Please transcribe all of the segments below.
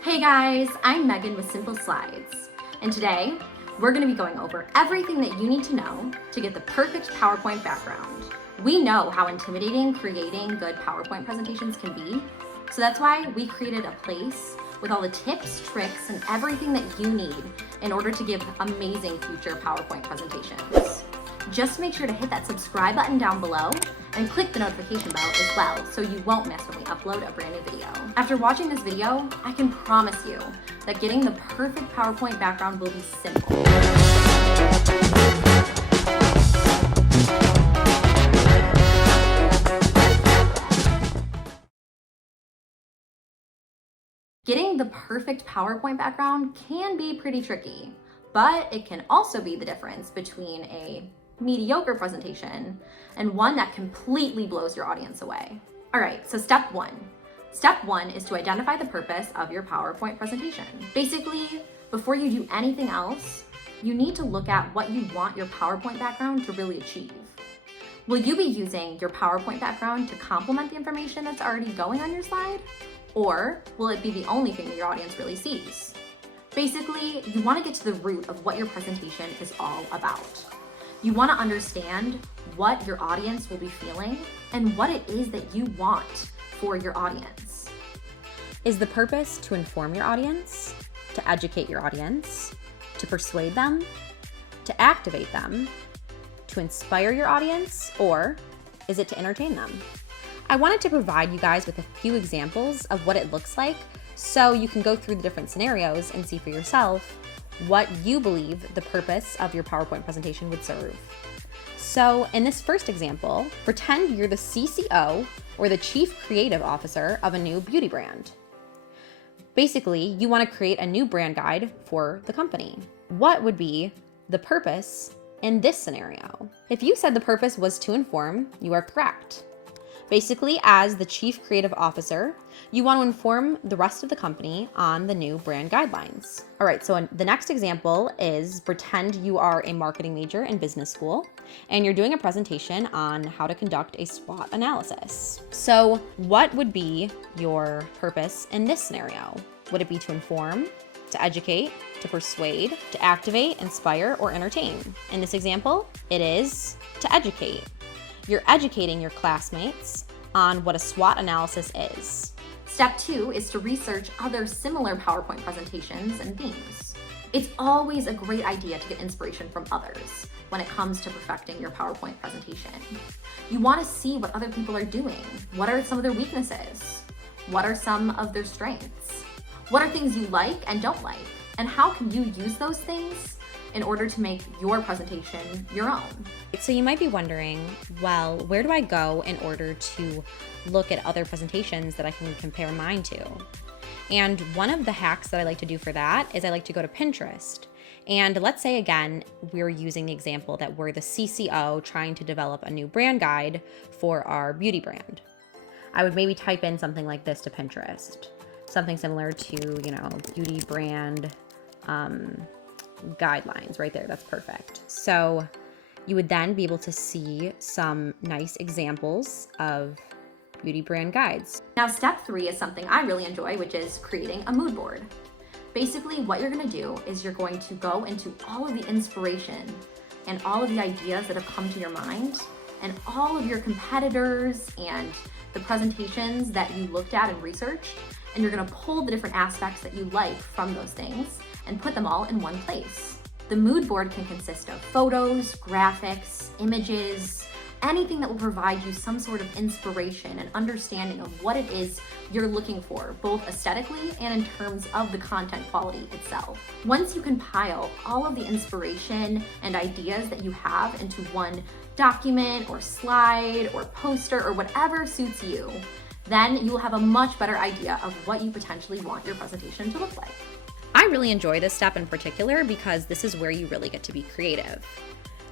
Hey guys, I'm Megan with Simple Slides, and today we're going to be going over everything that you need to know to get the perfect PowerPoint background. We know how intimidating creating good PowerPoint presentations can be, so that's why we created a place with all the tips, tricks, and everything that you need in order to give amazing future PowerPoint presentations. Just make sure to hit that subscribe button down below and click the notification bell as well so you won't miss when we upload a brand new video. After watching this video, I can promise you that getting the perfect PowerPoint background will be simple. Getting the perfect PowerPoint background can be pretty tricky, but it can also be the difference between a mediocre presentation and one that completely blows your audience away. All right, so step one. Step one is to identify the purpose of your PowerPoint presentation. Basically, before you do anything else, you need to look at what you want your PowerPoint background to really achieve. Will you be using your PowerPoint background to complement the information that's already going on your slide? Or will it be the only thing that your audience really sees? Basically, you want to get to the root of what your presentation is all about. You want to understand what your audience will be feeling and what it is that you want for your audience. Is the purpose to inform your audience, to educate your audience, to persuade them, to activate them, to inspire your audience, or is it to entertain them? I wanted to provide you guys with a few examples of what it looks like so you can go through the different scenarios and see for yourself what you believe the purpose of your PowerPoint presentation would serve. So in this first example, pretend you're the CCO or the Chief Creative Officer of a new beauty brand. Basically, you want to create a new brand guide for the company. What would be the purpose in this scenario? If you said the purpose was to inform, you are correct. Basically, as the Chief Creative Officer, you want to inform the rest of the company on the new brand guidelines. All right, so the next example is pretend you are a marketing major in business school and you're doing a presentation on how to conduct a SWOT analysis. So what would be your purpose in this scenario? Would it be to inform, to educate, to persuade, to activate, inspire, or entertain? In this example, it is to educate. You're educating your classmates on what a SWOT analysis is. Step two is to research other similar PowerPoint presentations and themes. It's always a great idea to get inspiration from others when it comes to perfecting your PowerPoint presentation. You want to see what other people are doing. What are some of their weaknesses? What are some of their strengths? What are things you like and don't like? And how can you use those things in order to make your presentation your own? So you might be wondering, well, where do I go in order to look at other presentations that I can compare mine to? And one of the hacks that I like to do for that is I like to go to Pinterest. And let's say, again, we're using the example that we're the CCO trying to develop a new brand guide for our beauty brand. I would maybe type in something like this to Pinterest. Something similar to, beauty brand guidelines right there. That's perfect. So you would then be able to see some nice examples of beauty brand guides. Now, step three is something I really enjoy, which is creating a mood board. Basically, what you're going to do is you're going to go into all of the inspiration and all of the ideas that have come to your mind and all of your competitors and the presentations that you looked at and researched, and you're going to pull the different aspects that you like from those things and put them all in one place. The mood board can consist of photos, graphics, images, anything that will provide you some sort of inspiration and understanding of what it is you're looking for, both aesthetically and in terms of the content quality itself. Once you compile all of the inspiration and ideas that you have into one document or slide or poster or whatever suits you, then you will have a much better idea of what you potentially want your presentation to look like. I really enjoy this step in particular because this is where you really get to be creative.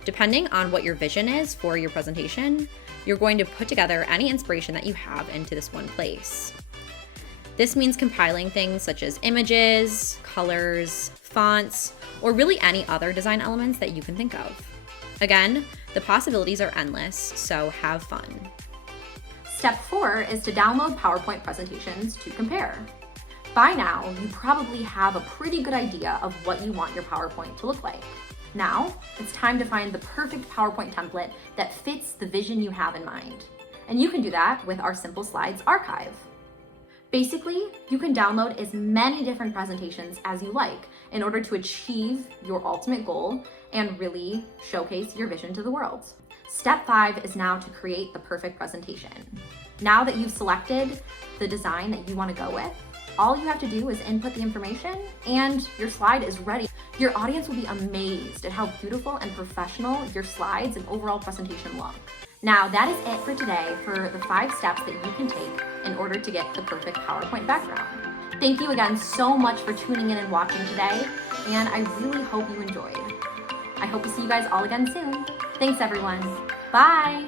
Depending on what your vision is for your presentation, you're going to put together any inspiration that you have into this one place. This means compiling things such as images, colors, fonts, or really any other design elements that you can think of. Again, the possibilities are endless, so have fun. Step 4 is to download PowerPoint presentations to compare. By now, you probably have a pretty good idea of what you want your PowerPoint to look like. Now, it's time to find the perfect PowerPoint template that fits the vision you have in mind. And you can do that with our Simple Slides archive. Basically, you can download as many different presentations as you like in order to achieve your ultimate goal and really showcase your vision to the world. Step 5 is now to create the perfect presentation. Now that you've selected the design that you want to go with, all you have to do is input the information and your slide is ready. Your audience will be amazed at how beautiful and professional your slides and overall presentation look. Now that is it for today for the 5 steps that you can take in order to get the perfect PowerPoint background. Thank you again so much for tuning in and watching today, and I really hope you enjoyed. I hope to see you guys all again soon. Thanks everyone. Bye.